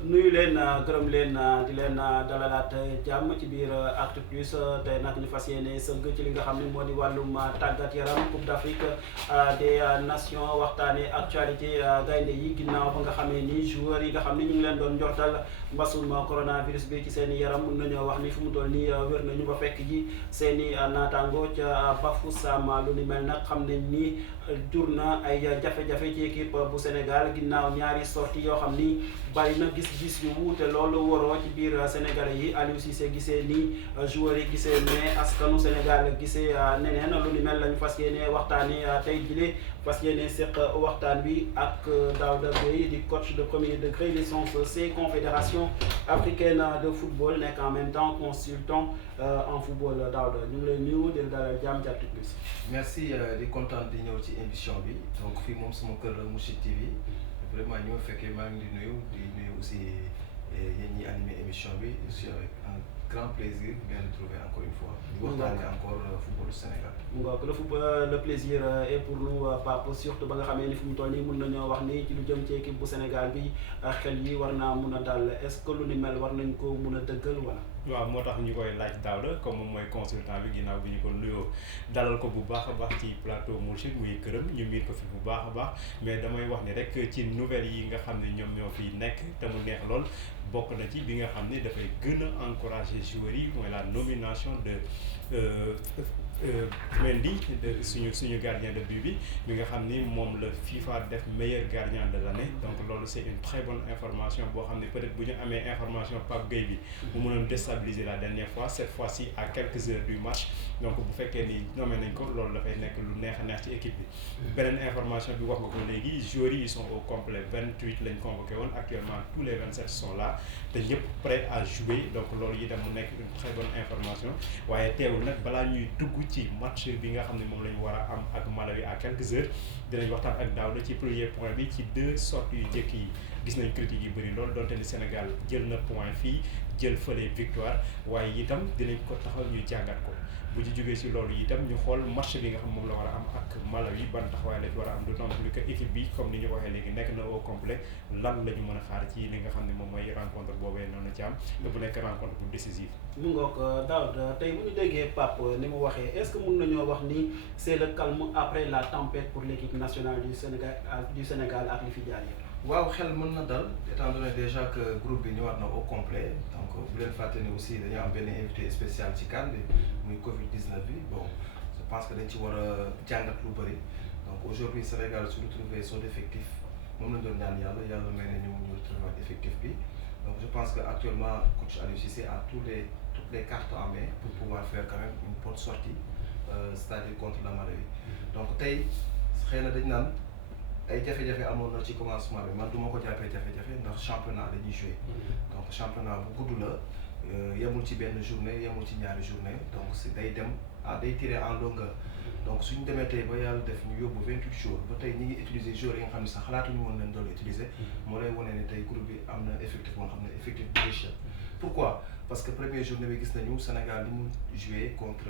nuyu leen gërëm leen di leen dalalaat jàmm ci biir Actu Plus tey nag ñu fas yéene sëgg ci li nga xam ne moo di wàllum tàggat yaram Coupe d'Afrique des Nations waxtaane actualité gaynde yi ginnaaw ba nga xamee ni joueurs yi nga xam ne ñu ngi leen doon njortal mbasum coronavirus bi ci seen i yaram mun nañoo wax ni fu mu toll nii wér nañu ba fekk ji seen i naataango ca Bafoussam lu ni mel nag xam ne ni jur na ay jafe-jafe ci équipe bu Sénégal ginnaaw ñaari sorties yoo xam ni bari na gis-gis yu wuute loolu waroo ci biir sénégalais yi Aliou Cissé gisee nii joueurs yi gisee ne askanu Sénégal gisee neneen lu ni mel lañu fas yéene waxtaanee tey jile fas yéene seq waxtaan bi ak Daouda Gueye di coach de premier degré licence C confédération africaine de football nekk en même temps consultant en football Daouda ñu ngi lay nuyu di dalal jàmm ci Actu Plus. merci di kontaan di ñëw ci émission bi donc fii moom sama kër la Mourchid TV vraiment ñi ma fekkee maa ngi di nuyu aussi yéen ñi animé émission bi aussi avec un grand plaisir bien retrouver encore une fois. di waxtaanee encore football du Sénégal. mu ngoog le plaisir est pour nous Pape surtout ba nga xamee ni fu mu toll nii mun nañoo wax ni ci lu jëm ci équipe bu Sénégal bi xel yi war naa mun a dal est-ce que lu ni mel war nañ ko mun a dëggal wala. waaw moo tax ñu koy laaj Daouda comme moom mooy consultant bi ginnaaw bi ñu ko nuyoo dalal ko bu baax a baax ci plateau Mourchid muy këram ñu miin ko fi bu baax a baax mais damay wax ni rek ci nouvelles yi nga xam ne ñoom ñoo fiy nekk te mu neex lool bokk na ci bi nga xam ne dafay gën a encourager joueurs yi mooy la nomination de Mendy de suñu gardien de but bi nga xam ni moom la FIFA def meilleur gardien de l'année donc loolu c'est une très bonne information boo xam ne peut-être bu ñu amee information Pape Gueye bi bu mënoon déstabiliser la dernière fois cette fois-ci à quelques heures du match donc bu fekkee ni nommé nañ ko loolu dafay nekk lu neex a neex ci équipe bi. beneen information bi wax nga ko léegi joueurs yi ils sont au complet 28 lañ convoqué woon actuellement tous les 27 sont là te ñëpp prêts à jouer donc loolu itam mu nekk une très bonne information waaye teewul nag balaa ñuy dugg ci match bi nga xam ne moom la ñu war a am ak Malawi à quelques heures dinañ waxtaan ak Daouda ci premier point bi ci deux sorties yu njëkk yi gis nañ critiques yu bëri loolu donte ni Sénégal jël na point fii jël fële victoire waaye itam dinañ ko taxaw ñu jàngat ko bu ci jógee si loolu itam ñu xool match bi nga xam moom la war a am ak Malawi ban taxawaay la ci war a am d'autant plus que équipe bi comme ni ñu waxee léegi nekk na au complet lan la ñu mën a xaar ci li nga xam ne moom mooy rencontre boobee noonu ci am te bu nekk rencontre bu décisive. mu ngoog Daouda tey bu ñu déggee Pape ni mu waxee est-ce que mun nañoo wax ni c'est le calme après la tempête pour l'équipe nationale du Sénégal ak li fi jaar yëpp. waaw xel mën na dal étant donné déjà que groupe bi ñëwaat na au complet donc bu leen fàtte ni aussi dañoo am benn invité spécial ci CAN bi muy Covid 19 bi bon je pense que dañ ci war a jàngat lu bëri donc aujourd'hui Sénégal su retrouver son effectif moom lañ doon ñaan yàlla may na ñu retrouver effectif bi donc je pense que actuellement coach Aliou Cissé a toutes les cartes en main pour pouvoir faire quand même une bonne sortie c'est-à-dire contre la Malawi donc tey xëy na dañ naan ay jafe-jafe amoon na ci commencement bi man du ma ko jàppee jafe-jafe ndax championnat dañuy jouer donc championnat bu gudd la yemul ci benn journée yemul ci ñaari journée donc si day dem day tirer en longueur donc suñu demee tey ba yàlla def ñu yóbbu 28 jours ba tey ñi ngi utiliser joueurs yi nga xam ne sax xalaatuñu woon leen doon utiliser moo lay wane ne tey groupe bi am na effectif boo xam ne effectif bu riche la pourquoi parce que première journée bi gis nañu Sénégal li mu joué contre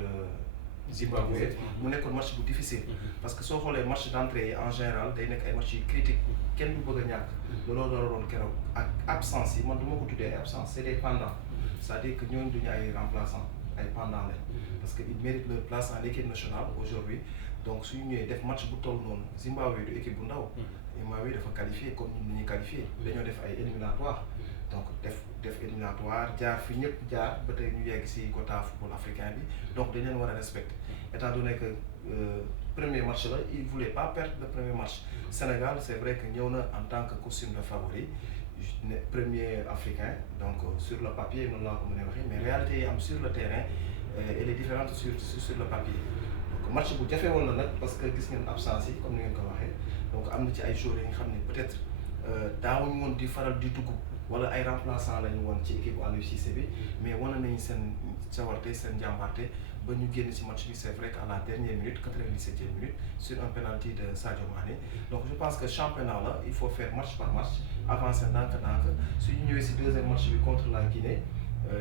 Zimbabwe mu nekkoon match bu difficile parce que soo xoolee match d'entrée yi en général day nekk ay match yu critique kenn du bëgg a ñàkk looloo dara doon keroog ak absence yi man du ma ko tuddee absence c'est des pendants c'est-à-dire que ñooñu duñu ay remplaçants ay pendants lañ parce que ils méritent leur place en équipe nationale aujourd'hui donc suñu ñëwee def match bu toll noonu Zimbabwe du équipe bu ndaw Zimbabwe dafa qualifié comme ñun ni ñuy qualifié dañoo def ay éliminatoires donc def éliminatoire jaar fi ñëpp jaar ba tey ñu yegg si quota football africain bi donc dañ leen war a respecter étant donné que premier match la il voulait pas perdre le premier match Sénégal c'est vrai que ñëw na en tant que costume de favori premier africain donc sur le papier noonu laa ko mën a waxee mais réalité yi am sur le terrain elle est différente sur le papier donc match bu jafe woon na nag parce que gis ngeen absence yi comme ni ngeen ko waxee donc am na ci ay joueurs yi nga xam ne peut-être daawuñu woon di faral di dugg wala ay remplaçants lañu woon ci équipe Aliou Cissé bi mais wane nañu seen sawarte seen njàmbaarte ba ñu génn ci match bi c'est vrai qu'à la dernière minute 97e minute sur un penalty de Sadio Mané donc je pense que championnat là il faut faire match par match avancer ndànk-ndànk su ñu ñëwee ci deuxième match bi contre la Guinée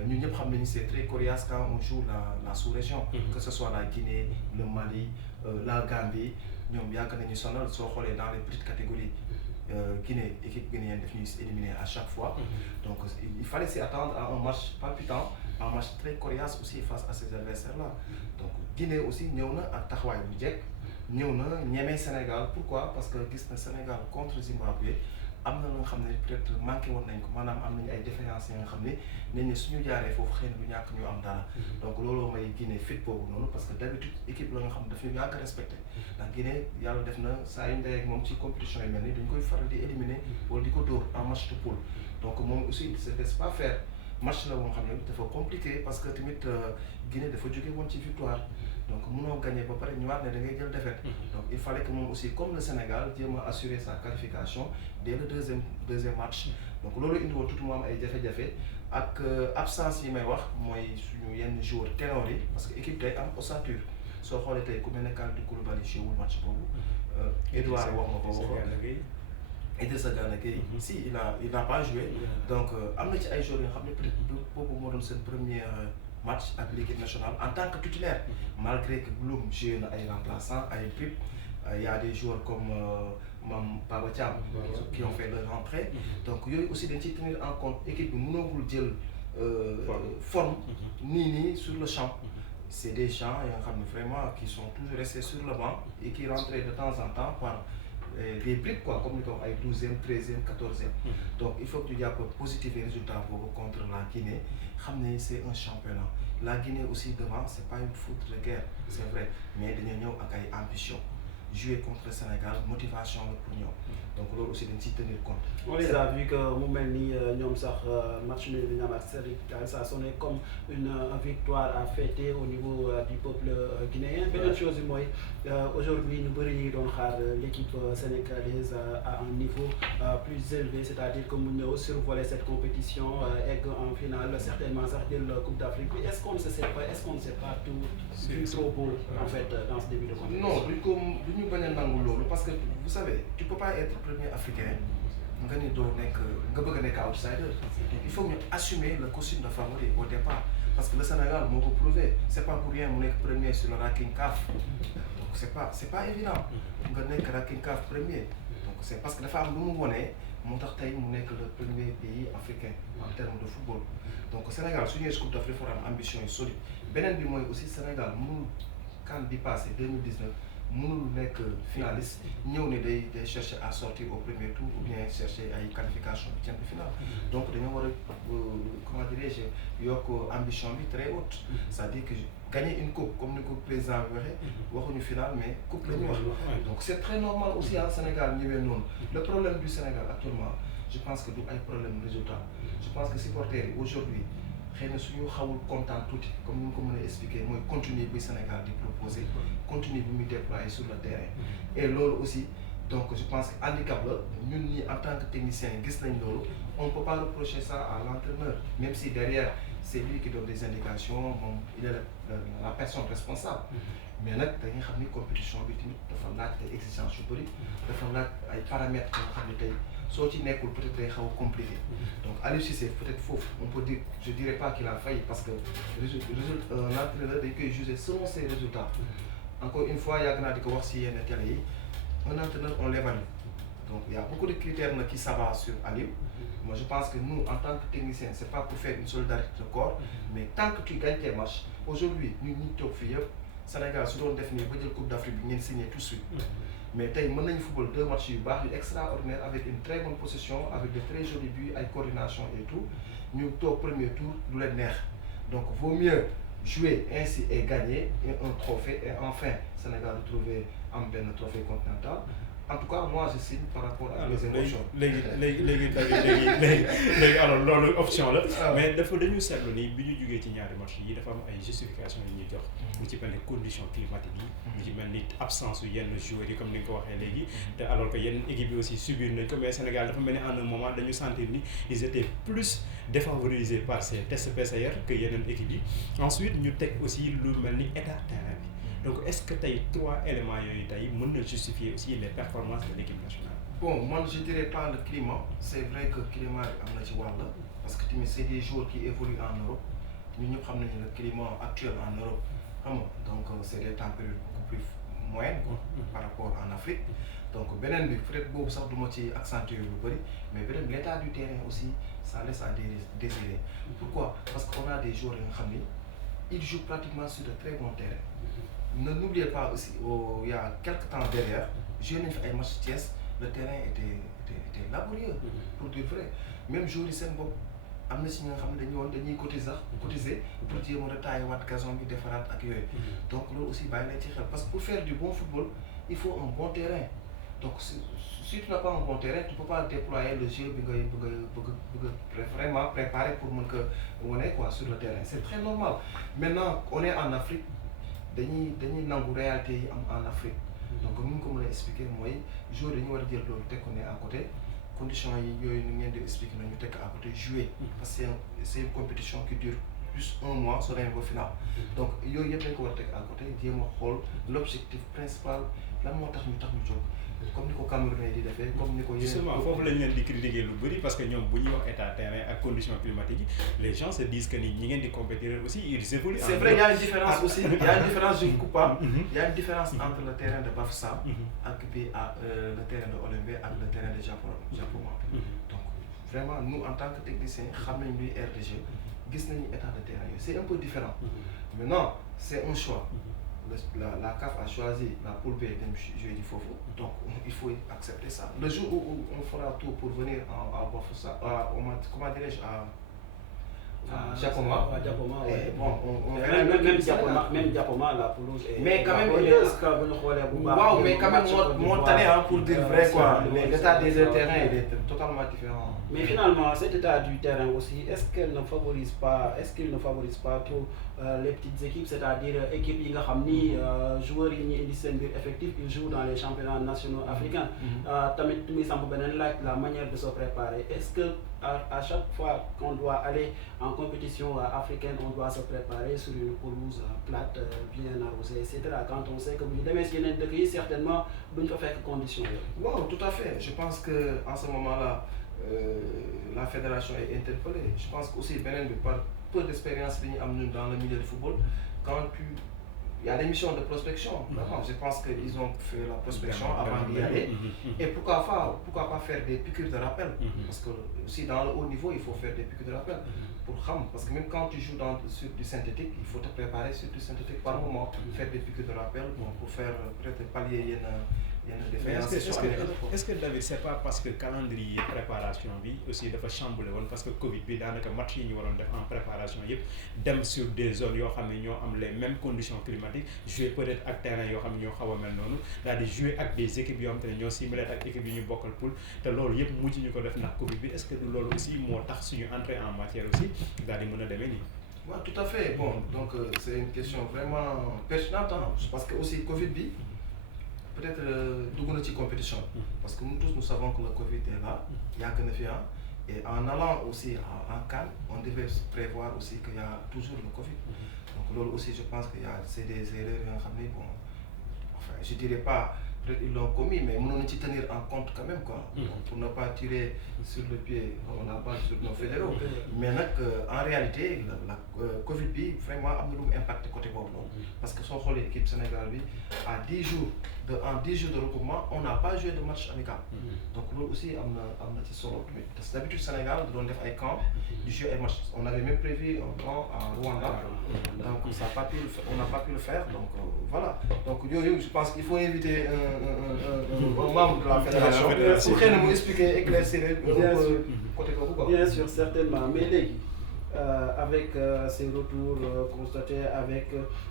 ñun ñëpp xam nañu c'est très coriace quand on joue la sous-région que ce soit la Guinée le Mali la Gambie ñoom yàgg nañu sonal soo xoolee dans les petites catégories Guinée équipe guinéenne daf ñuy éliminer à chaque fois. Donc il fallait s'y attendre à un match palpitant, un match très coriace aussi face à ces adversaires là. Donc Guinée aussi ñëw na ak taxawaay bu jekk ñëw na ñeme Sénégal. Pourquoi? Parce que gis na Sénégal contre Zimbabwe am na lu nga xam ne peut-être manqué woon nañ ko maanaam am nañu ay défaillances yi nga xam ne nit ñi suñu jaaree foofu xëy na du ñàkk ñu am dara. Donc looloo may Guinée fit boobu noonu parce que d'habitude équipe la nga xam ne daf ñu yàgg respecté ndax Guinée yàlla def na saa yu ndey ak moom ci compétition yi mel ni dañ koy faral di éliminer wala di ko dóor en match de poule. Donc moom aussi il se laisse pas faire match la boo xam ne dafa compliqué parce que tamit Guinée dafa jóge woon ci victoire. Donc mënoo gagné ba pare ñëwaat ne da ngay jël défaite. Donc il fallait que moom aussi comme le Sénégal jéem a assurer sa qualification dès le deuxième match. Donc loolu indi woon tuuti mu am ay jafe-jafe ak absence yi may wax mooy suñu yenn joueurs ténor yi parce que équipe day am ossature soo xoolee tey ku mel ne Kalidou Koulibaly joué match boobu. Edouard wax nga ko waxoon Idrissa Gana Gueye si il n'a pas joué. Donc am na ci ay joueurs yoo xam ne peut-être boobu moo doon seen première match avec l'équipe nationale en tant que titulaire, malgré que Bloom joue ay remplaçants, ay Pip, il y a des joueurs comme Baba Thiam qui ont fait leur rentrée. Donc il y a aussi dañ ciy tenir en compte équipe bi mënagul jël forme nii sur le champ. C'est des gens yoo xam ne vraiment qui sont toujours restés sur le banc et qui rentraient de temps en temps par des briques quoi, comme ni ko ay 12e, 13e, 14e. Donc il faut que ñu jàpp positif les résultats boobu contre la Guinée. C'est un championnat. La Guinée aussi devant, c'est pas une foot de guerre, c'est vrai, mais dañu ñëw ak ay ambition. Jouer contre le Sénégal, motivation pour ñoom. Donc loolu aussi dañ ciy tenir compte. On les a vu que mu mel ni ñoom sax match nul bi ñu am ak Sénégal ça sonnait comme une victoire à fêter au niveau du peuple guinéen. Beneen chose bi mooy aujourd'hui ñu bëri ñu ngi doon xaar l'équipe sénégalaise à un niveau plus élevé, c'est-à-dire que mu ñëw survoler cette compétition egg en finale certainement sax jël Coupe d'Afrique. Est-ce qu'on ne sait pas tout trop beau en fait dans ce début de compétition? Non, duñu bañ a nangu loolu parce que vous savez tu peux pas être premier africain nga ni doo nekk nga bëgg a nekk outsider. Il faut ñu assumer le costume de favori au départ parce que le Sénégal moo ko prouvé, c'est pas pour rien mu nekk premier sur le ranking CAF. Donc c'est pas évident nga nekk ranking CAF premier. Donc c'est parce que dafa am lu mu wone moo tax tey mu nekk le premier pays africain en termes de football. Donc Sénégal su ñëwee Coupe d'Afrique dafa am ambition yu solide. Beneen bi mooy aussi Sénégal mënul CAN bi passé 2019 mënul nekk finaliste ñëw ne day chercher à sortir au premier tour ou bien chercher ay qualification huitième de finale. Donc dañoo war a comment dirais-je yokk ambition bi très haute. C'est-à-dire que gagner une coupe comme ni ko président bi waxee waxuñu finale mais coupe la ñu wax. Donc c'est très normal aussi en Sénégal ñëwee noonu. Le problème du Sénégal actuellement je pense que du ay problème résultat. Je pense que supporters yi aujourd'hui xëy na suñu xawul kontaan tuuti comme ni ñu ko mën a expliquer mooy contenu bi Sénégal di proposer contenu bi muy déployer sur le terrain. Et loolu aussi donc je pense que handicap la ñun ñi en tant que technicien gis nañ loolu on peut pas reprocher ça à l'entraîneur même si derrière c'est lui qui donne des indications moom il est la personne responsable. Mais nag dañuy xam ni compétition bi tamit dafa laaj ay exigences yu bëri dafa laaj ay paramètres yoo xam ne tey soo ci nekkul peut-être day xaw a compliqué. Donc Aliou Cissé peut-être foofu on peut dire je dirais pas qu'il a failli parce que l'entraîneur dañ koy juger selon ses résultats. Encore une fois yàgg naa di ko wax si yenn télé yi un entraîneur on l'évalue. Donc il y a beaucoup de critères qui s'abattent sur Aliou. Moi je pense que nous en tant que technicien c'est pas pour faire une solidarité de corps mais tant que tu gagnes tes matchs aujourd'hui ñun ñi toog fii yëpp Sénégal su doon def nii ba jël Coupe d'Afrique bi ngeen signé tout de suite. Mais tey mën nañu football 2 matchs yu baax yu extraordinaire avec une très bonne possession avec de très jolis buts ay coordination et tout ñu toog premier tour du leen neex. Donc vaut mieux jouer ainsi et gagner un trophée et enfin Sénégal de trouver am benn trophée continental. En tout cas moi je signe par rapport à mes émotions. léegi alors loolu option la. mais dañu seetlu ni bi ñu jugee ci ñaari match yi dafa am ay justification yi ñuy jox. lu ci mel ni conditions climatiques yi. lu ci mel ni absence yu yenn joueurs yi comme ni nga ko waxee léegi. te alors que yenn équipe yi aussi subir nañ ko mais Sénégal dafa mel ni en un moment dañu sentir ni ils étaient plus défavorisés par ces tests PCR que yeneen équipes yi. Ensuite ñu teg aussi lu mel ni état terrain bi. Donc est-ce que tey 3 éléments yooyu tey mën na justifier aussi les performances de l'équipe nationale? Bon moi je dirais pas le climat c'est vrai que climat am na ci wàll parce que tamit c'est des joueurs qui évoluent en Europe ñun ñëpp xam nañu le climat actuel en Europe xam nga donc c'est des températures beaucoup plus moyennes par rapport en Afrique donc beneen bi peut-être boobu sax du ma ci accentuer lu bëri mais beneen l'état du terrain aussi ça laisse à désirer. Pourquoi? Parce qu'on a des joueurs yi nga xam ni ils jouent pratiquement sur de très bons terrains. N'oubliez pas aussi il y a quelques temps derrière joué nañu fi ay match Thiès le terrain était laborieux pour dire vrai. Même joueurs yi seen bopp am na si ñi nga xam ne dañuy cotiser pour jéem a retailler waat gazon bi defaraat ak yooyu. Donc loolu aussi bàyyi leen ci xel parce que pour faire du bon football il faut un bon terrain. Donc si tu n'as pas un bon terrain tu peux pas déployer le jeu bi ngay bëgg vraiment préparer pour mën ko wane quoi sur le terrain. C'est très normal. Maintenant on est en Afrique dañuy nangu réalité yi am en Afrique. Donc ni ñu ko mën a expliquer mooy joueur dañu war a jël loolu teg ko ne à côté. Conditions yi yooyu ni ngeen di expliquer nañu tekk à côté jouer parce que c'est une compétition qui dure plus un mois soo demee ba final. Donc yooyu yëpp dañ ko war a teg à côté jéem a xool l'objectif principal lan moo tax ñu jóg comme ni ko Camerounais di defee comme ni ko yeneen. Justement foofu lañ leen di critiquer lu bëri parce que ñoom bu ñuy wax état terrain ak conditions climatiques yi les gens se disent que ni ñi ngeen di compétir aussi ils évoluent. C'est vrai, il y a une différence aussi, il y a une différence, je ne coupe pas, il y a une différence entre le terrain de Bafoussam ak bi le terrain de Olymbe ak le terrain de Japoma. Donc vraiment nous en tant que techniciens xam nañ luy aire de jeu gis nañu état de terrain yooyu c'est un peu différent. Maintenant c'est un choix. La CAF a choisi la poule B dem jouer du foofu donc il faut accepter ça. Le jour où on fera tout pour venir à Bafoussam comment dirais-je Japoma. Bon, on verra même Japoma, la pelouse est. Mais quand même, waaw, mais quand même, mon talent pour dire vrai quoi. L'état des terrains il est totalement différent. Mais finalement, cet état du terrain aussi, est-ce qu'il ne favorise pas trop les petites équipes, c'est-à-dire équipes yi nga xam ni joueurs yi ñu indi seen biir effectif ils jouent dans les championnats nationaux africains. Tamit muy samp beneen laaj la manière de se préparer. Est-ce que à chaque fois qu'on doit aller en compétition africaine, on doit se préparer sur une pelouse plate, bien arrosée, etc. Quand on sait que bu ñu demee si yeneen dëkk yi certainement duñ fa fekk conditions yooyu. Wow, tout à fait. Je pense que en ce moment-là la fédération est interpellée. Je pense que aussi beneen bi par peu d'expérience bi ñu am ñun dans le milieu du football il y a des missions de prospection. Vraiment, je pense qu'ils ont fait la prospection avant d'y aller. Et pourquoi pas faire des piqûres de rappel. Parce que aussi dans le haut niveau, il faut faire des piqûres de rappel. Parce que même quand tu joues sur du synthétique, il faut te préparer sur du synthétique par moment. Faire des piqûres de rappel pour faire peut-être pallier est-ce que David c'est pas parce que calendrier préparation bi aussi dafa chamboulé woon parce que Covid bi daanaka match yi ñu waroon def en préparation yëpp dem sur des zones yoo xam ne ñoo am les mêmes conditions climatiques jouer peut-être ak terrain yoo xam ne ñoo xaw a mel noonu daal di jouer ak des équipes yoo xam te ne ñoo similaire ak équipes yi ñu bokkal poule te loolu yëpp mujj ñu ko def ndax Covid bi est-ce que du loolu aussi moo tax suñu entrée en matière aussi daal di mën a demee nii. waaw tout à fait bon donc c'est une question vraiment pertinente parce que aussi Covid bi peut-être dugg na ci compétition parce que nous tous nous savons que le Covid est là yàgg na fi et en allant aussi en CAN on devait prévoir aussi qu'il y a toujours le Covid donc loolu aussi je pense que c'est des erreurs yoo xam ne bon enfin je dirais pas peut-être ils l'ont commis mais mënoon na ci tenir en compte quand même quoi pour ne pas tirer sur le pied la balle sur nos fédéraux mais nag en réalité la Covid bi vraiment am na lu mu impacté côté boobu noonu parce que soo xoolee équipe Sénégal bi en 10 jours de regroupement on n'a pas joué de match amical donc loolu aussi am na ci solo parce que d'habitude Sénégal da doon def ay camp di jouer ay match on avait même prévu un camp à Rwanda donc on n'a pas pu le faire donc voilà donc yooyu je pense qu'il faut inviter un membre de la fédération pour xëy na mu expliquer éclaircir côté boobu quoi. Bien sûr certainement mais léegi avec ces retours constatés avec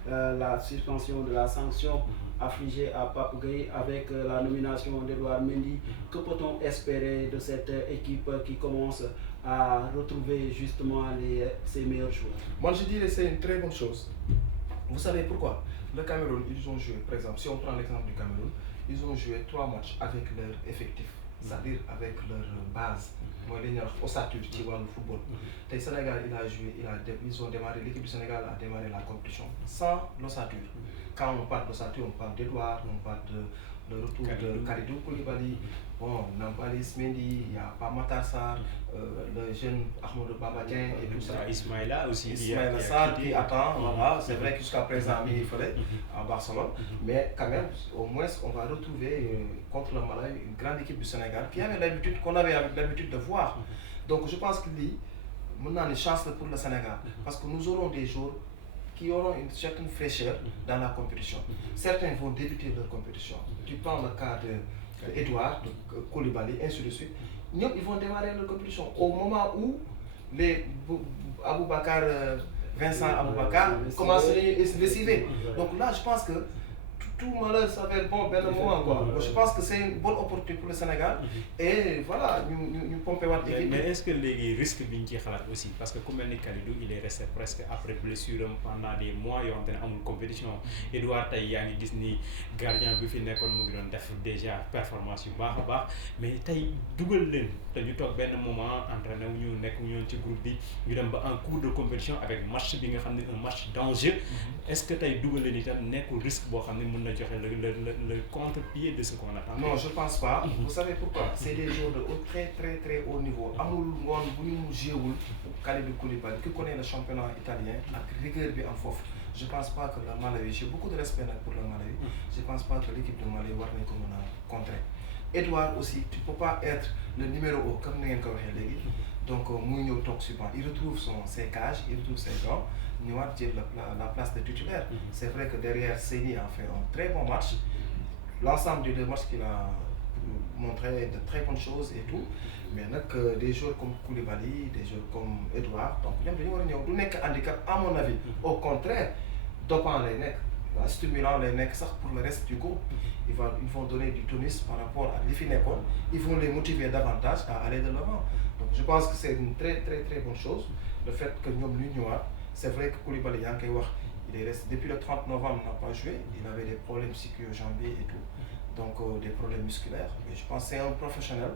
la suspension de la sanction affligée à Pape Gueye avec la nomination d'Edouard Mendy, que peut-on espérer de cette équipe qui commence à retrouver justement ses meilleurs joueurs? Moi je dirais que c'est une très bonne chose. Vous savez pourquoi? Le Cameroun, ils ont joué, par exemple, si on prend l'exemple du Cameroun, ils ont joué 3 matchs avec leur effectif, c'est-à-dire avec leur base. Mooy li ñuy wax ossature ci wàllu football. Tey Sénégal ils ont démarré, l'équipe du Sénégal a démarré la compétition sans l'ossature. Quand on parle d'ossature, on parle d'Edouard, on parle le retour de Kalidou Koulibaly, bon, Nampalys Mendy, il y a pas Matar Sarr, le jeune Ahmadou Bamba Dieng et tout ça. Ismaïla aussi. Ismaïla Sarr qui attend, voilà, c'est vrai que jusqu'à présent, il fallait à Barcelone, mais quand même, au moins, on va retrouver contre le Malawi une grande équipe du Sénégal qui avait l'habitude, qu'on avait l'habitude de voir. Donc je pense que lui, maintenant, une chance pour le Sénégal, parce que nous aurons des joueurs qui auront une certaine fraîcheur dans la compétition. Certains vont débuter leur compétition. Tu prends le cas d'Edouard, de Koulibaly, ainsi de suite. Ils vont démarrer leur compétition au moment où les Aboubakar, Vincent Aboubakar commencent à se décider. Donc là, je pense que tout malheur s'avère bon ben moment quoi. Donc, je pense que c'est une bonne opportunité pour le Sénégal et voilà nous pomper wat équipe. Mais est-ce que les risques bi ñu ci xalaat aussi parce que ku mel ni Kalidou il est resté presque après blessure pendant des mois yoo xamante ne amul compétition. Edouard tey yaa ngi gis ni gardien bi fi nekkoon mu ngi doon def déjà performance yu baax a baax mais tey dugal leen te ñu toog benn moment entraîné wu ñu nekk ñu ci groupe bi ñu dem ba en cours de compétition avec match bi nga xam ne un match d'enjeu. Est-ce que tey dugal leen itam nekkul risque boo xam ne mën na joxe le contre-pied de ce qu'on attend? Non, je pense pas. Vous savez pourquoi? C'est des joueurs de très haut niveau. Amul ngoon bu ñu jéewul Kalidou Koulibaly qui connaît le championnat italien ak rigueur bi en foofu. Je pense pas que le Malawi, j'ai beaucoup de respect pour le Malawi. Je pense pas que l'équipe de Malawi war nañ ko mën a contrer. Edouard aussi, tu peux pas être le numéro 1 comme ni ngeen ko waxee léegi. Donc muy ñëw toog sur banc. Il retrouve ses cages, il retrouve ses gants. Ñëwaat jël la place de titulaire. C'est vrai que derrière Seny a fait un très bon match. L'ensemble des deux matchs qu'il a montré de très bonnes choses et tout. Mais des joueurs comme Koulibaly, des joueurs comme Edouard, donc ñoom dañu war a ñëw du nekk handicap à mon avis. Au contraire, dopant lay nekk, stimulant lay nekk sax pour le reste du groupe. Ils vont donner du tonus par rapport à li fi nekkoon. Ils vont les motiver davantage à aller de l'avant. Donc je pense que c'est une très bonne chose. Le fait que ñoom ñu ñëwaat, c'est vrai que Koulibaly yaa ngi koy wax. Il est resté depuis le 30 novembre, il n'a pas joué. Il avait des problèmes ischio-jambiers et tout. Donc des problèmes musculaires. Et je pense que c'est un professionnel.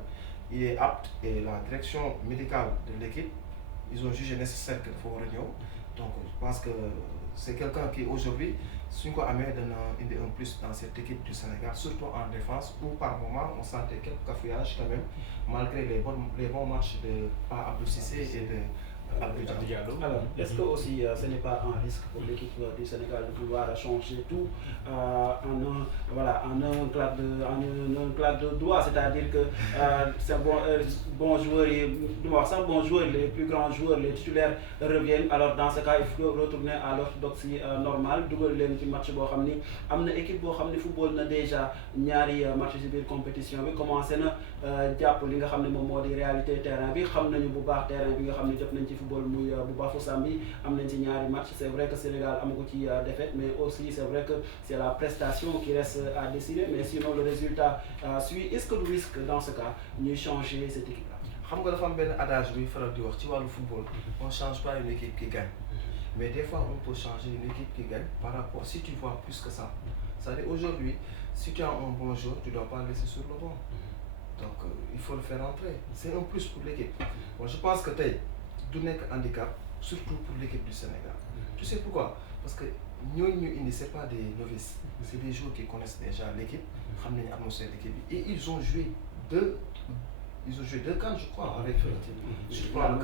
Il est apte et la direction médicale de l'équipe, ils ont jugé nécessaire qu'il faut revenir. Donc je pense que c'est quelqu'un qui aujourd'hui, si on a un plus dans cette équipe du Sénégal, surtout en défense, où par moment on sentait quelques cafouillages quand même, malgré les bons matchs de Abdou Cissé et de Abdou Diallo. Alors, est-ce que aussi ce n'est pas un risque pour l'équipe du Sénégal de pouvoir changer tout en un claque de doigts, c'est-à-dire que ces bons joueurs, les plus grands joueurs, les titulaires reviennent. Alors dans ce cas, il faut retourner à l'orthodoxie normale. Double leen ci match boo xam ni am na équipe boo xam ni football na déjà ñaari match ci biir compétition bi commencé na jàpp li nga xam ne moom moo di réalité terrain bi xam nañu bu baax terrain bi nga xam ne jot nañ ci football muy bu Bafoussam bi am nañ ci ñaari match. C'est vrai que Sénégal amagu ci défaite mais aussi c'est vrai que c'est la prestation qui reste à décider mais sinon le résultat suit. Est-ce que le risque dans ce cas ñuy changer cette équipe là? Xam nga dafa am benn adage buy faral di wax ci wàllu football on change pas une équipe qui gagne mais des fois on peut changer une équipe qui gagne par rapport si tu vois plus que ça. C'est-à-dire aujourd'hui si tu as un bon joueur tu dois pas le laisser sur le banc. Donc il faut le faire entrer. C'est un plus pour l'équipe. Bon, je pense que tey du nekk handicap surtout pour l'équipe du Sénégal. Tu sais pourquoi? Parce que ñooñu ñu indi c'est pas des novices. C'est des joueurs qui connaissent déjà l'équipe, xam nañu atmosphère l'équipe et ils ont joué deux CAN je crois avec sur le plan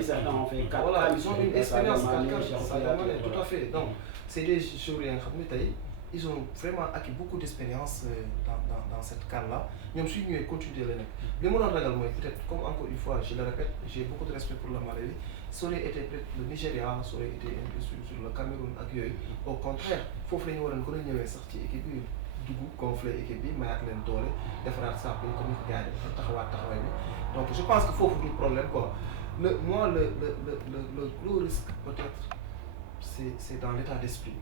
certains ont fait 4. Voilà, ils ont une expérience 4 tout à fait. Donc c'est des joueurs yi nga xam ne tey ils ont vraiment acquis beaucoup d'expérience dans cette CAN-là. Ñoom suñu ñëwee continuer la nekk. Li ma doon ragal mooy peut-être comme encore une fois je le répète, j'ai beaucoup de respect pour le Malawi. Ça aurait été peut-être le Nigeria, ça aurait été un peu sur le Cameroun ak yooyu. Au contraire foofu la ñu waroon gën a ñëwee sax ci équipe bi dugg gonfler équipe bi mayaat leen doole defaraat saa bi comme ni ko gars yi dafa taxawaay bi. Donc je pense que foofu du problème quoi. Le gros risque peut-être c'est dans l'état d'esprit.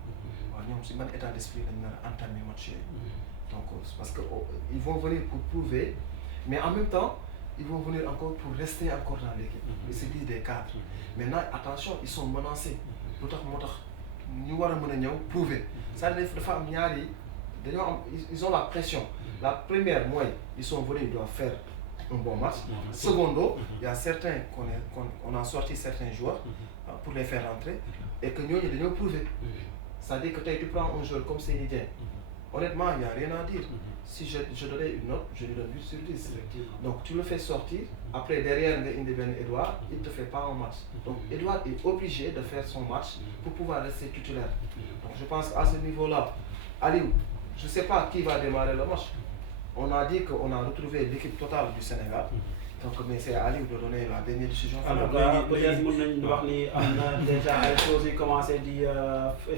waaw ñoom si ban état d'esprit lañ nar a entamer match yooyu. Donc parce que ils vont venir pour prouver mais en même temps ils vont venir encore pour rester encore dans l'équipe. Ils se disent des cadres. Maintenant attention ils sont menacés. lu tax moo tax ñu war a mën a ñëw prouver. c'est-à-dire dafa am ñaari dañoo am ils ont la pression. La première mooy ils sont venus ils doivent faire un bon match. Secondo il y a certains qu'on a sorti certains joueurs pour les faire rentrer et que ñooñu dañoo prouver. C'est-à-dire que tey tu prends un joueur comme Seny Dieng honnêtement, il n'y a rien à dire. Si je donnais une note, je lui donne 8 sur 10. Donc tu le fais sortir, après derrière Edouard, il ne te fait pas un match. Donc Edouard est obligé de faire son match pour pouvoir rester titulaire. Donc je pense qu'à ce niveau-là, Aliou, je ne sais pas qui va démarrer le match. On a dit qu'on a retrouvé l'équipe totale du Sénégal. Donc, mais c'est à Aliou de donner la dernière décision. Alors peut-être mën nañu wax ni am na déjà ay choses yu commencé di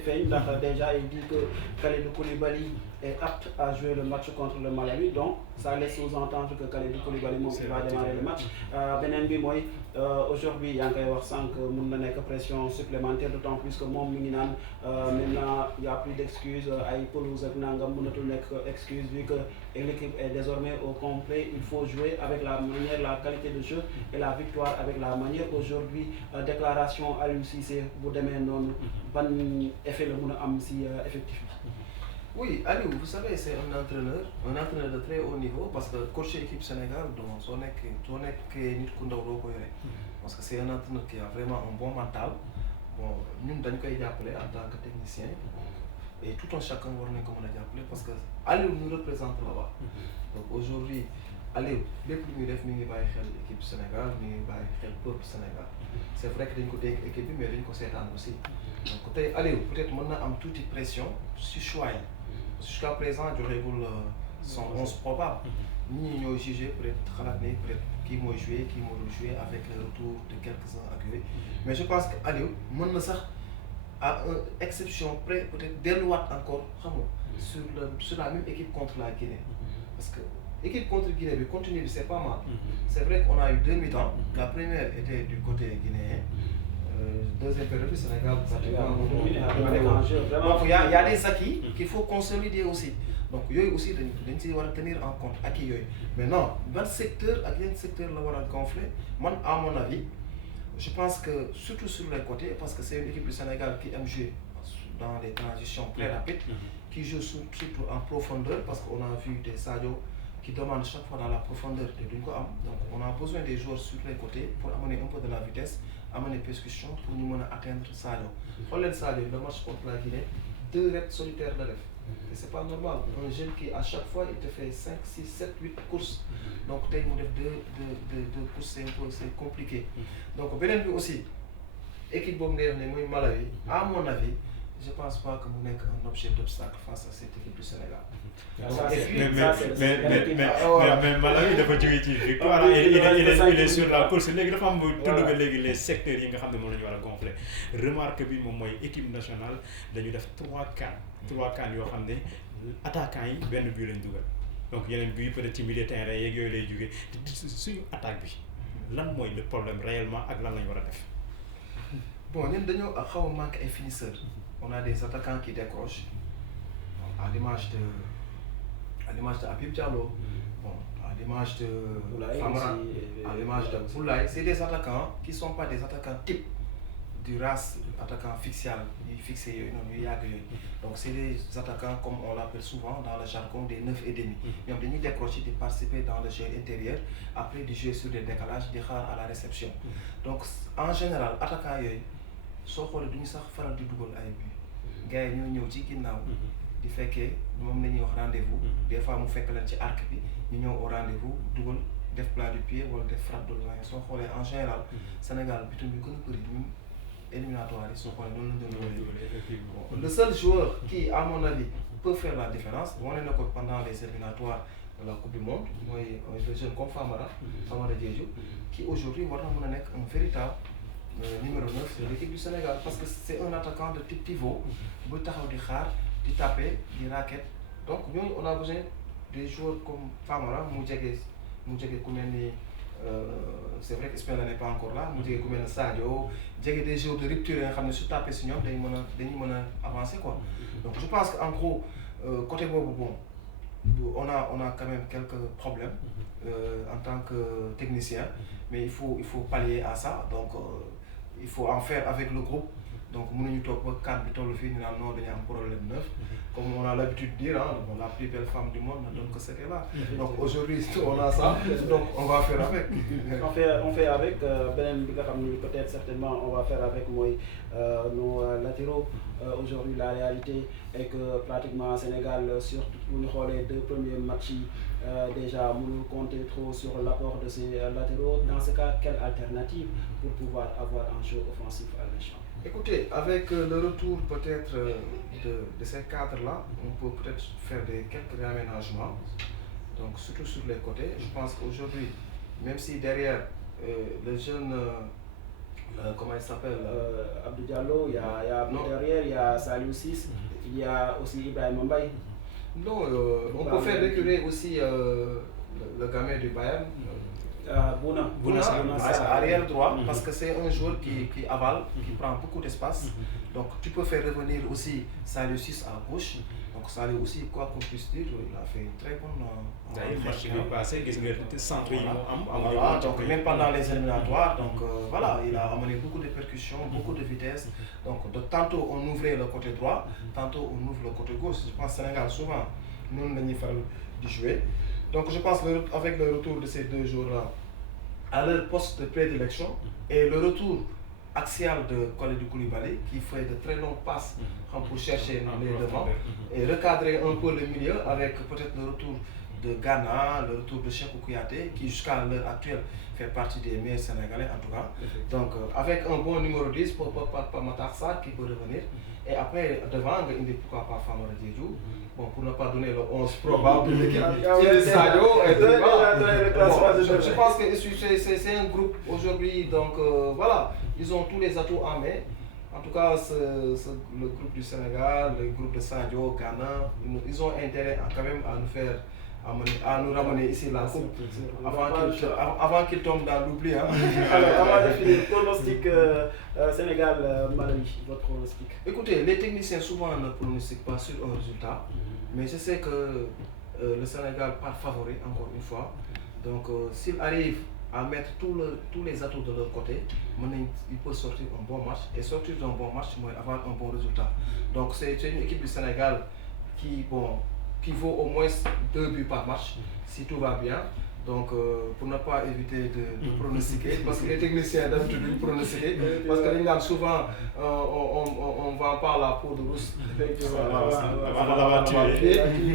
feeñ ndax déjà il dit que Kalidou Koulibaly est apte à jouer le match contre le Malawi, donc ça laisse sous-entendre que Kalidou Koulibaly moom il va démarrer le match. Beneen bi mooy aujourd'hui yaa ngi koy wax sànq mun na nekk pression supplémentaire d'autant plus que moom mi ngi naan maintenant il y a plus d'excuses ay pelouse ak nangam mënatul nekk excuse vu que l'équipe est désormais au complet, il faut jouer avec la manière, la qualité de jeu et la victoire avec la manière. Aujourd'hui déclaration Aliou Cissé bu demee noonu ban effet la mun a am si effectif bi. Oui, Aliou, vous savez, c'est un entraîneur de très haut niveau parce que coacher l'équipe Sénégal, donc, parce que c'est un entraîneur qui a vraiment un bon mental. Bon, nous, nous appelé en tant que technicien et tout un chacun va nous appeler parce que Aliou nous représente là-bas. Donc aujourd'hui, Aliou, les plus mieux l'équipe Sénégal, mais le peuple Sénégal. C'est vrai que nous avons une équipe, mais nous avons aussi. Donc, Aliou, peut-être maintenant am toute pression sur choix. Jusqu'à présent, j'aurais voulu son 11 probable. Nous avons jugé peut-être qui m'a joué, qui m'a rejoué avec le retour de quelques-uns accueillis. Mais je pense qu'Aliou, maintenant ça, à une exception près, peut-être déloite encore sur la même équipe contre la Guinée. Parce que l'équipe contre la Guinée, continue, c'est pas mal. C'est vrai qu'on a eu 2 mi-temps. La première était du côté guinéen. Deuxième période, le Sénégal pratiquement. Donc il y a des acquis qu'il faut consolider aussi. Donc il y a aussi des choses à tenir en compte. Mais non, dans le secteur, à quel secteur la va gonfler, moi, à mon avis, je pense que surtout sur les côtés, parce que c'est une équipe du Sénégal qui aime jouer dans les transitions très rapides, qui joue surtout en profondeur, parce qu'on a vu des Sadio qui demandent chaque fois dans la profondeur de Dunko. Donc on a besoin des joueurs sur les côtés pour amener un peu de la vitesse, amener percussion pour nous atteindre Sadio. Regardez Sadio, le match contre la Guinée, 2 reps solitaires de l'EF. Et c'est pas normal. Un jeune qui à chaque fois il te fait 5, 6, 7, 8 courses. Donc il y a 2 courses, c'est compliqué. Donc Bénin aussi, équipe Malawi, à mon avis, je ne pense pas que vous n'êtes un objet d'obstacle face à cette équipe du Sénégal. Mais Malawi dafa jógee ci victoire il est sur la course léegi dafa am tudd nga léegi les secteurs yi nga xam ne moom la ñu war a gonfler remarque bi moom mooy équipe nationale dañu def 3 CAN yoo xam ne attaquants yi benn but lañ dugal donc yeneen but peut-être ci milieu terrain yeeg yooyu lay jógee te suñu attaque bi lan mooy le problème réellement ak lan lañ war a def. Bon ñun dañoo xaw a manqué ay finisseurs. On a des attaquants qui décrochent à l'image de Habib Diallo, bon, à l'image de Famara, à l'image de Boulaye. C'est des attaquants qui ne sont pas des attaquants type du race, attaquants fixés. Donc c'est des attaquants comme on l'appelle souvent dans le jargon des 9,5. Ils ont venu décrocher, de participer dans le jeu intérieur, après de jouer sur des décalages, de à la réception. Donc en général, attaquants, soo xoolee duñu sax faral di dugal ay but gars yi ñoo ñëw ci ginnaaw di fekkee moom la ñuy wax rendez-vous des fois mu fekk leen ci arc bi ñu ñëw au rendez-vous dugal def plat du pied wala def frappe de loin soo xoolee en général Sénégal bitum bi gën a bëri ñun éliminatoire yi soo xoolee noonu lañ doon wëree. Le seul joueur qui à mon avis peut faire la différence wane na ko pendant les éliminatoires de la Coupe du Monde mooy le jeune comme Famara Diédhiou qui aujourd'hui war na mën a nekk un véritable numéro 9 de l'équipe du Sénégal parce que c'est un attaquant de type pivot bu taxaw di xaar di taper di raquette donc ñooñu on a besoin des joueurs comme Famara mu jege ku mel ni c'est vrai que Ismaïla n'est pas encore là mu jege ku mel ni Sadio jege des joueurs de rupture yi nga xam ne su tapé si ñoom dañuy mën a avancer quoi donc je pense que en gros côté boobu bon on a quand même quelques problèmes en tant que technicien mais il faut pallier à ça donc il faut en faire avec le groupe donc mënuñu toog ba CAN bi toll fii ñu naan non dañu am problème neuf. Comme on a l'habitude de dire, hein, la plus belle femme du monde ne donne que ce qu'elle a. Donc aujourd'hui, on a ça, donc on va faire avec. On fait avec, peut-être certainement on va faire avec moi, nos latéraux. Aujourd'hui, la réalité est que pratiquement au Sénégal, surtout pour les deux premiers matchs, déjà, nous comptons trop sur l'apport de ces latéraux. Dans ce cas, quelle alternative pour pouvoir avoir un jeu offensif à l'échange? Écoutez, avec le retour peut-être de ces cadres-là, on peut peut-être faire quelques réaménagements, donc surtout sur les côtés. Je pense qu'aujourd'hui, même si derrière le jeune, comment il s'appelle Abdou Diallo, il y a derrière, il y a Saliou Ciss, il y a aussi Ibrahima Mbaye. Non, on peut faire reculer aussi le gamin du Bayern. Bouna, arrière droit, parce que c'est un joueur qui avale, qui prend beaucoup d'espace. Donc tu peux faire revenir aussi Saliou Ciss à gauche. Donc Saliou aussi, quoi qu'on puisse dire, il a fait une très bonne match passé, voilà, donc même pendant les éliminatoires, donc voilà, il a amené beaucoup de percussions, beaucoup de vitesse. Donc tantôt on ouvrait le côté droit, tantôt on ouvre le côté gauche. Je pense que Sénégal souvent, nous n'avons pas de jouer. Donc je pense qu'avec le retour de ces deux joueurs-là à leur poste de prédilection et le retour axial de Kalidou Koulibaly qui fait de très longues passes pour chercher les devants et recadrer un peu le milieu avec peut-être le retour de Ghana, le retour de Cheikhou Kouyaté qui jusqu'à l'heure actuelle fait partie des meilleurs Sénégalais en tout cas. Donc avec un bon numéro 10 pour Matar Sarr qui peut revenir et après devant il dit pourquoi pas Famara Diédhiou. Bon, pour ne pas donner le 11 probable de l'équipe, Sadio et tout. Je pense que c'est un groupe aujourd'hui, donc voilà, ils ont tous les atouts en main. En tout cas, le groupe du Sénégal, le groupe de Sadio, Ghana, ils ont intérêt quand même à nous faire, à nous ramener ici la coupe avant qu'ils tombent dans l'oubli. Hein. Alors, avant de finir, pronostic Sénégal-Malawi, votre pronostic? Écoutez, les techniciens souvent ne pronostiquent pas sur un résultat, mais je sais que le Sénégal part favori, encore une fois. Donc, s'il arrive à mettre tous les atouts de leur côté, il peut sortir un bon match. Et sortir d'un bon match, avoir un bon résultat. Donc, c'est une équipe du Sénégal qui vaut au moins 2 buts par match, si tout va bien. Donc, pour ne pas éviter de pronostiquer, parce que les techniciens d'habitude ils pronostiquer, parce que souvent on ne vend pas la peau de rousse.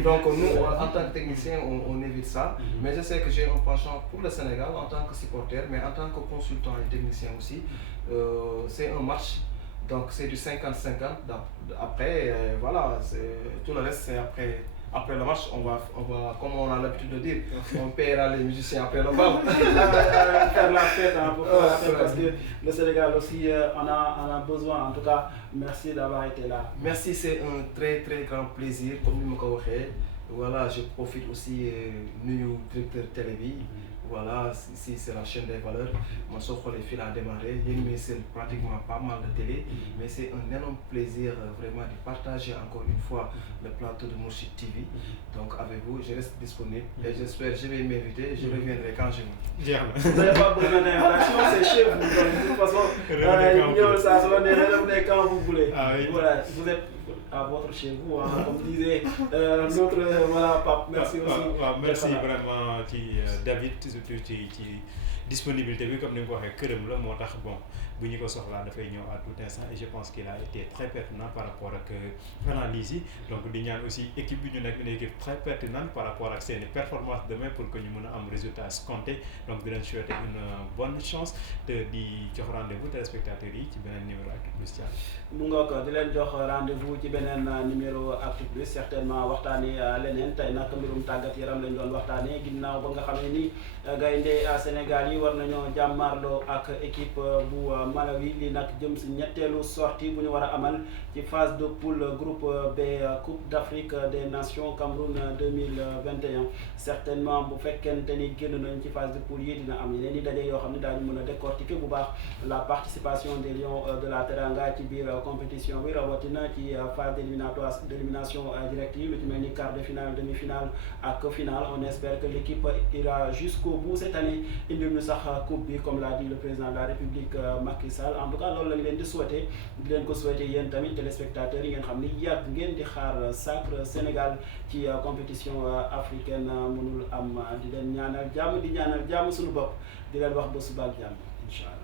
Donc, nous, en tant que technicien, on évite ça. Mais je sais que j'ai un penchant pour le Sénégal en tant que supporter, mais en tant que consultant et technicien aussi. C'est un match, donc c'est du 50-50. Après, voilà, tout le reste, c'est après le match, on va, comme on a l'habitude de dire, on paiera les musiciens après le bal. Faire la fête, parce que le Sénégal aussi en a besoin. En tout cas, merci d'avoir été là. Merci, c'est un très très grand plaisir, comme nous l'avons dit. Voilà, je profite aussi du directeur télé. Voilà, ici c'est la chaîne des valeurs. Mon soeur les fils a démarré. C'est pratiquement pas mal de télé, mais c'est un énorme plaisir vraiment de partager encore une fois le plateau de Mourchid TV. Donc avec vous, je reste disponible et j'espère que je vais m'inviter. Je reviendrai quand je veux. Vous n'avez pas besoin d'invitation, c'est chez vous. Donc, de toute façon, ça se revenez quand vous voulez. Voilà, vous êtes à votre chez vous, hein, comme disait notre pape. Merci aussi. Merci vraiment David, surtout ci disponibilité bi comme ni nga ko waxee këram la moo tax bon bu ñu ko soxlaa dafay ñëw à tout instant et je pense qu'il a été très pertinent par rapport ak analyse yi donc di ñaan aussi équipe bi ñu nekk une équipe très pertinente par rapport ak seeni performance demain pour que ñu mën a am résultat escompté donc di leen souhaiter une bonne chance te di jox rendez-vous téléspectateurs yi ci beneen numéro Actu Plus Thiam. mu nga ko di leen jox rendez-vous ci beneen numéro Actu Plus certainement waxtaanee leneen tey nag mbirum tàggat yaram lañ doon waxtaanee ginnaaw ba nga xam ne ni gaynde Sénégal yi war nañoo jàmmarloo ak équipe bu Malawi li nag jëm si ñetteelu sortie bu ñu war a amal ci phase de poule groupe B Coupe d'Afrique des Nations Cameroun 2021 certainement bu fekkente ni génn nañ ci phase de poule yi dina am yeneen i daje yoo xam ne daañu mën a décortiquer bu baax la participation des Lions de la Teranga ci biir compétition bi rawatina ci phase phase d'élimination directe yi lu ci mel ni quart de finale demi-finale ak finale. On espère que l'équipe ira jusqu'au bout cette année indi ñu sax coupe bi comme l'a dit le président de la République Macky Sall. En tout cas loolu la ñu leen di souhaiter di leen ko souhaiter yéen tamit téléspectateurs yi ngeen xam ni yàgg ngeen di xaar sacre Sénégal ci compétition africaine mënul am di leen ñaanal jàmm di ñaanal jàmm suñu bopp di leen wax ba suba ak jàmm incha allah.